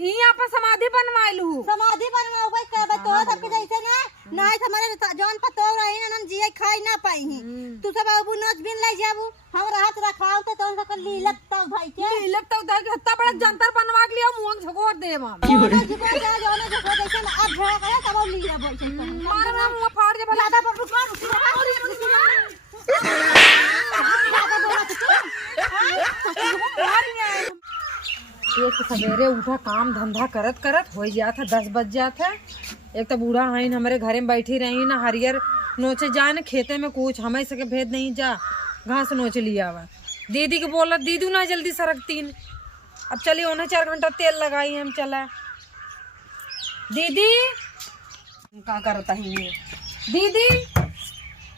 यहाँ पर समाधि बनवाइलू। समाधि बनवाओगे करबे तो सबके जैसे ना नहीं हमारे जौन पतो रही ना जिए खाई ना पाई तू सब बाबू नच बिन ले जाबू हम रात रखाव तो तोन सकल लीलक तक भाई के लीलक तक दाई के हत्ता बड़ा जंतर बनवा के लिया मुंह झगोर दे हम झगोर जा जौन झगोर जैसे अब झगड़ा करे तब लीला बोल मार ना मुंह फाड़ दे भला ज्यादा पर रुक एक सवेरे उठा काम धंधा करत करत हो जात है 10 बज जात है। एक तो बूढ़ा हईन हमारे घरे में बैठी रही ना हरियर नोचे जाए ना खेते में कुछ हमें सके भेद नहीं जा घास नोच लिया हुआ दीदी के बोला दीदी ना जल्दी सरकतीन। अब चलिए उन्हें 4 घंटा तेल लगाई हम चला दीदी का करता ही ये दीदी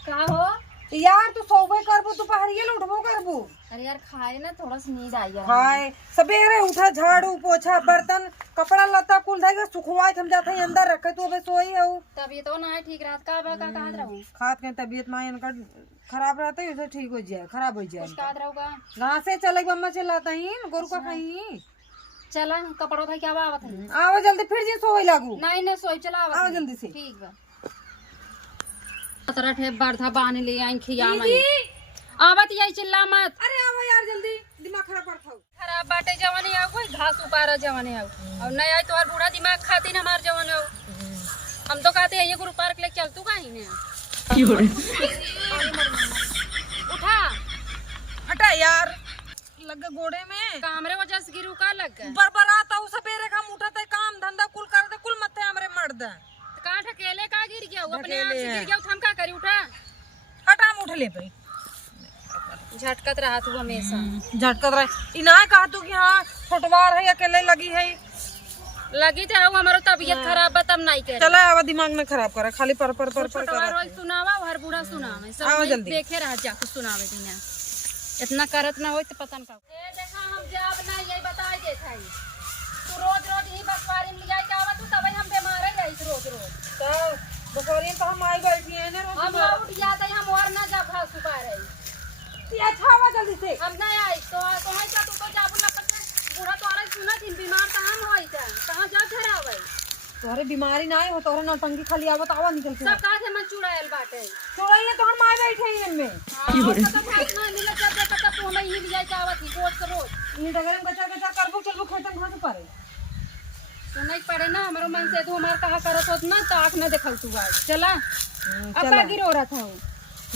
का हो यार तू सोबे करबू दोपहरिये उठबो करबू। अरे यार खाए ना थोड़ा सा नींद आई यार खाए सवेरे उठा झाड़ू पोछा बर्तन कपड़ा लता कुल धागे सुखवाए हम जाते हैं अंदर रखे तू अबे सोई है तबीयत तो ना है ठीक रात का कहा रहूं खात के तबीयत मां इनका खराब रहता है उसे ठीक हो जाए खराब हो जाए कुछ कहा रहूंगा घास से चले मम्मा चलाता ही गोरु का खाई चला कपड़ों था क्या आवत है आओ जल्दी फिर जी सोई लागू नहीं ना सोई चला आवत आओ जल्दी से ठीक बा तरह ठे बरथा बांध ले आई खिया मैं आवत यही चिल्ला मत अरे आओ यार जल्दी दिमाग खराब पड़ता खराब बाटे जवानी आओ कोई घास उपारा जवानी आओ और नहीं आई तुम्हारा बूढ़ा दिमाग खाती ना हमार जवान आओ हम तो कहते हैं ये गुरु पार्क ले चल तू कहीं ने उठा हटा यार लग गोड़े में कामरे वजह से गिरू का लग गए बरबराता हूँ सवेरे काम उठाते काम धंधा कुल करते कुल मत्थे हमरे मर्द काट अकेले का गिर गया वो अपने आप से गिर गया हम का करी उठा हटा हम उठ ले भाई झटकत रहा तू हमेशा झटकत रहे इनाय कहा तू कि हाँ फुटवार है अकेले लगी है लगी तो हमारो तबीयत खराब है तब नहीं करे चला आवा दिमाग में खराब करा खाली पर रोज सुनावा हर बूढ़ा सुनावे सब जल्दी देखे रह जा कुछ सुनावे दिना इतना करत ना हो तो पता न का देखा हम जब ना यही बताई देत है तू रोज रोज ही बकवारी में लिया के आवा तू तब हम बीमार ही रही रोज रोज तो बकरियन तो हम आई बैठी है ना हम उठ जाते हम और ना जा घास सुखा रही ये अच्छा हुआ जल्दी से हम नहीं आई तो है क्या तू तो जाबू ना पता बूढ़ा तोरा सुना थी बीमार कहां होई था कहां जा घर आवे तोरे बीमारी ना हो तोरे नौटंकी खाली आवत आवा निकल के सब कहा थे मन चुड़ैल बाटे चुड़ैल तो हम आई बैठे हैं इनमें हां तो भाई ना मिले जब तक तू हमें ही लिया के आवत थी रोज रोज ये डगरम कच्चा कच्चा करबो चलबो खेतन घास पारे तो नहीं पड़े ना हमारो मन से तू हमार कहा करत होत ना तो आंख में देखल तू आज चला अब का गिरो रहा था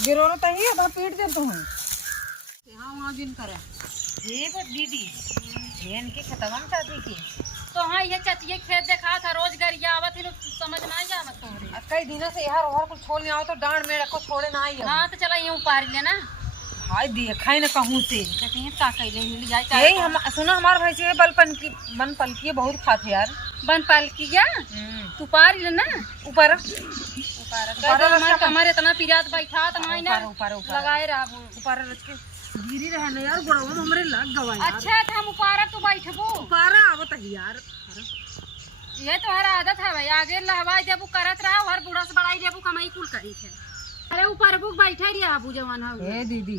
गिरो तो ही अब पीट दे तू हां वहां जिन करे ये वो दीदी येन के खत्म चाची की तो हाँ ये चाची खेत देखा था रोज गरिया आवत थी समझ ना आई आवत तोरे कई दिनों से यार और कुछ छोड़ नहीं आओ तो डांड में रखो छोड़े ना आई हां तो चला यूं पार लेना हाय देखा ना कहूं से कहीं का कइले मिल जाए यही हम सुना हमार भैंस के बन पलकी बहुत खाते यार बन पाल किया तू पार लेना ऊपर ऊपर हमार कमर इतना पिरात बैठा त नहीं ना ऊपर लगाए रहा ऊपर रच के गिरी रहे ना यार गोड़वा में हमरे लग गवा यार अच्छा था हम ऊपर तू बैठबो ऊपर आवत है यार ये तुम्हारा आदत है भाई आगे लहवाई देबू करत रहा हर बूढ़ा से बड़ाई देबू कमाई कुल करी है अरे ऊपर बुक बैठे रही आबू जवान हो ए दीदी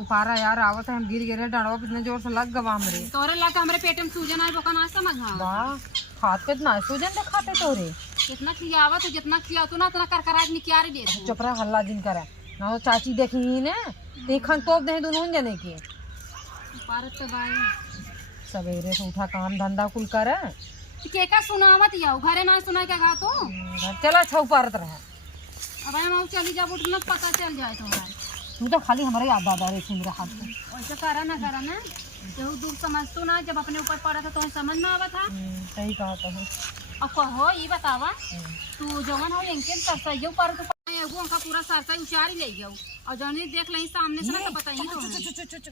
ऊपर यार आवत है हम गिर गिरे डांडवा इतने जोर से लग गवा हमरे तोरे लग हमरे पेट में सूजन आई बोका ना समझ वाह खात पे इतना सूजन तो खाते तोरे कितना खियावत जितना खिया तू ना उतना करकरा निकियार दे चुपरा हल्ला दिन करे ना तो चाची देखी ने देखन तोप दे दोनों जने के पारत तो भाई सवेरे से उठा काम धंधा कुल करे के का सुनावत याओ घरे ना सुना क्या गा तो चला छौ पारत रहे अब हम चली जा उठना पता चल जाए तुम्हारे तू तो खाली हमारे याद दादा रे मेरे हाथ में वैसे करा ना जो दुख समझ तो ना जब अपने ऊपर पड़ा था तो समझ ना आवा था सही कहा तो अब कहो ये बतावा तू जवान हो इनके सरसइयो पर तो एगो का पूरा सरसई उचारी ले गयो और जौनी देख लई सामने से ना तो पता ही तो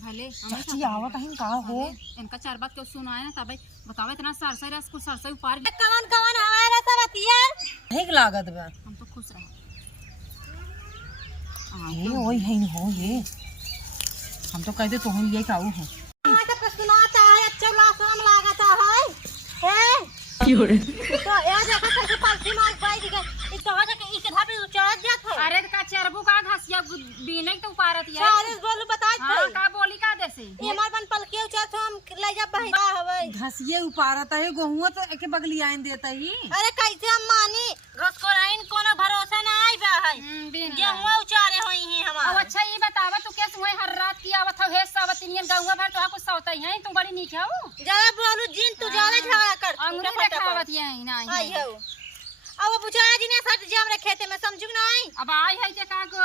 भले चाची आवत है का हो इनका चार बात क्यों सुनाए ना तब बताओ इतना सरसई रस को सरसई उपार कवन हमारा सब अतिया ठीक लागत बा हम तो खुश रहे ये वही है हो ये हम तो कहते तुम लिए का हो हां तो सुनाता है अच्छा लासम लागता है क्यों तो यार देखा कैसे पालती मार पाई दिखे इस तो के ई के धाबी उचार जात है अरे का चरबू का घसिया बीने तो उपारत यार अरे बोलू बता हां का बोली का देसे ये हमार बन पलकी उचार तो हम ले जा बहिन हवे घसिए उपारत है गोहुआ तो एके बगली आइन देता ही। अरे कैसे हम मानी घसकोराइन कोनो भरोसा ना आई बा है गेहुआ उचारे होई है अब हमार। अच्छा ये बतावा तू कैसे हुए हर रात की आवत हो हे सावतिनियन गांव भर तो कुछ सौता ही है तू बड़ी नीक हो ज्यादा बोलू जिन तू ज्यादा झगड़ा कर अंगूरी देखावत ये ना आई हो अब बुचारा जी ने सट जाम रे खेते में समझू ना आई अब आई है जे का गो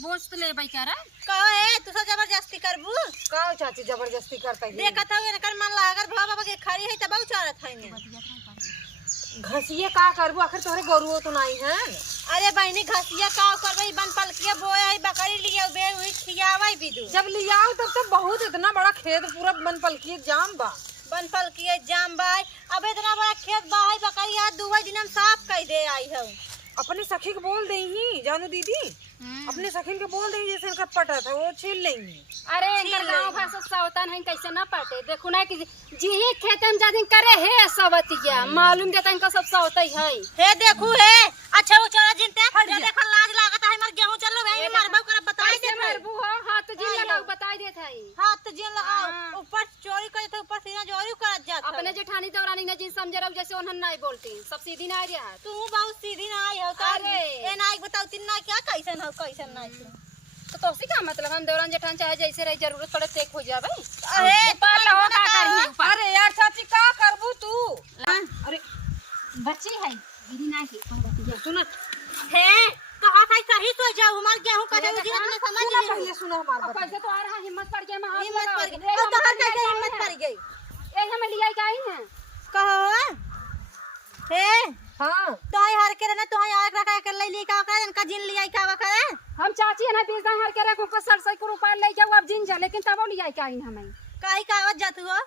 बोझ तो ले बई करे कहो है तू सब जबरदस्ती करबू का चाची जबरदस्ती करता है। देखत हो कर मन लागर भवा बाबा के खड़ी है तब उचारत है ने घसिए का करबू आखिर तोहरे गोरुओ तो नहीं है। अरे बहनी घसिया का करबई बन पलकिया बोए आई बकरी लिया बे हुई खियावई बिदु जब लियाओ तब तो बहुत इतना बड़ा खेत पूरा बन पलकी जाम बा। बन पलकिया जाम बाई अब इतना बड़ा खेत बाई बकरी आज दुबई दिन हम साफ कर दे आई हो। अपने सखी को बोल देही जानू दीदी अपने सखी के बोल देही जैसे इनका पटा था वो छील लेंगी। अरे इनकर गांव भर से सावतान है कैसे ना पटे देखो ना कि जी खेते में जादिन करे है सावतिया मालूम देता इनका सब सावता ही है हे देखू हे अच्छा उचारा जिनते जे देखा लाज लागत है हमर गेहूं चलो भाई मारबो कर बताई दे मरबू हो हाथ जी लगाओ बताई देत है हाथ जिन लगाओ ऊपर चोरी करे तो ऊपर सीना चोरी करत जात अपने जेठानी दौरानी ने जिन समझे रहो जैसे उन्हन नहीं बोलती सब सीधी ना आ रहा तू बहुत सीधी ना आई हो तो अरे। ए नाई बताओ तिन्ना क्या कैसन हो कैसन नहीं तो तोसी का मतलब हम दौरान जेठान चाहे जैसे रही जरूरत पड़े तेक हो जावे अरे ऊपर लो का करी अरे यार चाची का करबू तू। अरे बच्ची है दीदी ना की कोई बतिया सुन हे तो हाथ आई सही तो जाओ हमार गेहूं का जो दिन ने समझ सुना लियो पहले सुना हमार अब बात। कैसे तो आ रहा हिम्मत पड़ गया मैं हाथ हिम्मत लगा पड़ गई और तो हर कैसे हिम्मत पड़ गई ये हमें लिया का ही है कहो हे हाँ तो आई हर के ना तो आई आग रखा कर ले ली का का इनका जिन लिया का करे हम चाची है ना बीस हर के रखो को 67 रुपया ले जाओ अब जिन जा लेकिन तब लिया का ही हमें काई कागज जातू हो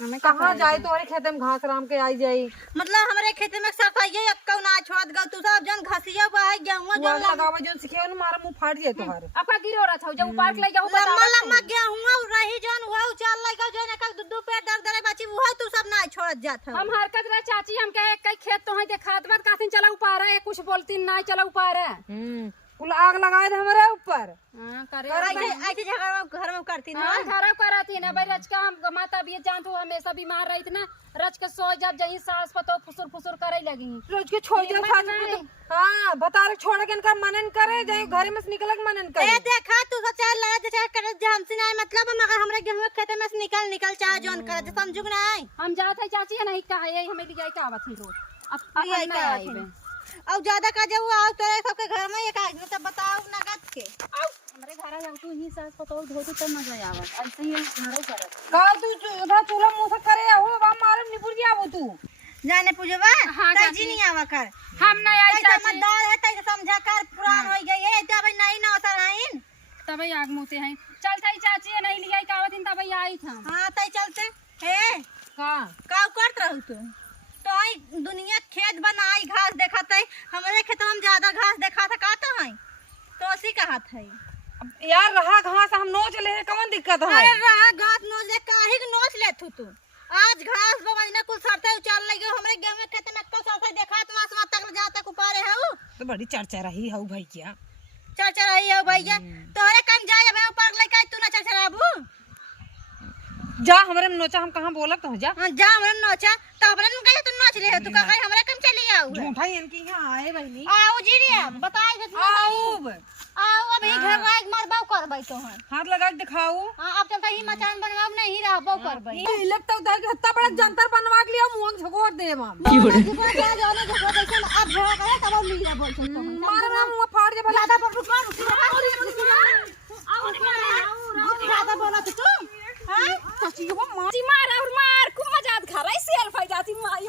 हमें कहाँ जाए तोहरे खेत में घास राम के आई जाई मतलब हमारे खेत में सफाई अक्का ना छोड़ गौ तू सब जन घसिया बाई गेहूं वो लगावा जो सिखे न मारा मुंह फाट जाए तोहार। आपका गिरो रहा था जब पार्क ले जाओ लम्मा लम्मा गेहूं रही जन वो चल लगा जो ने का दू पेट दर्द दरे बची वो तू सब ना छोड़ जात हो। हम हरकत रहे चाची हम कहे कई खेत तो है देखात बात काथिन चला उपा रहा है कुछ बोलती नहीं चला उपा रहा है कुल आग लगाए थे हमारे ऊपर। हां करे ऐसे झगड़ा घर में करती ना हां घर कराती ना भाई रच का हम माता भी जान तू हमेशा बीमार रही थी ना रच के सो जब जही सास पतो फुसुर फुसुर करे लगी रोज के छोड़ जा सास हां बता रे छोड़ के इनका मनन करे जाए घर में से निकल के मनन करे। ए देखा तू सब चाहे लड़ा चाहे कर जाम से नहीं मतलब मगर हमरा गेहूं खेते में से निकल चाहे जोन करे समझू नहीं हम जात है चाची नहीं कहा यही हमें ले जाए का आवत ही रोज अब लियाई नहीं का आई बे अब ज्यादा का जब आओ तोरे सबके घर में एक आदमी तब बताओ नगद के आओ हमारे घर आ तू ही सास पतो धोती तो मजा आवत ऐसे ही घरे करत का तू उधर चूल्हा मुंह से करे हो बा मारे निपुर जी आवो तू जाने पूजवा हाँ, ताई चाची। जी नहीं आवा कर हम नहीं आई ताई चाची समझदार है ताई समझा कर पुरान हो गई है तब नहीं ना होता रहीन। तब आग मुते हैं चल ताई चाची नहीं लिया कावत इन तब आई था हां ताई चलते हे का का करत रहू तू तो आई दुनिया खेत बनाई घास देखत है हमारे खेत में ज्यादा घास देखा था का तो है तो उसी कहत है। अब यार रहा घास हम नोच ले कौन दिक्कत है। अरे रहा घास नोच ले काहे के नोच ले तू आज घास बगल कुल सरते उचाल लगे हमरे गेहूं में खेत में को सरते देखत मास तक जा तक उपारे है तो बड़ी चर्चा रही है भैया चल रही है भैया तोरे कन जाए अब ऊपर लेके तू ना चराबू जा हमरे में नोचा हम कहां बोलत हो जा। हां जा हमरे नोचा तो हमरे में कहे तू नोच ले तू का कहे हमरे कन चली आऊ झूठा इनकी यहां आए बहनी आओ जी रे बताई दे आओ आओ अभी घर में मरबाऊ करबै तो है हाथ लगा के दिखाओ। हां अब चलता ही मचान बनवाब नहीं रहबो करबै ये लगता उधर के हत्ता बड़ा जंतर बनवा के लिया मुंह झकोड़ देब हम जाने जो कैसे अब झगड़ा करे तब हम मिल बोल सकते मारे ना मुंह फाड़ दे भला ज्यादा पर रुक ज्यादा बोला तू हां चाची को मार मार और मार खूब मजा आ खा रही सेल फाई जाती मार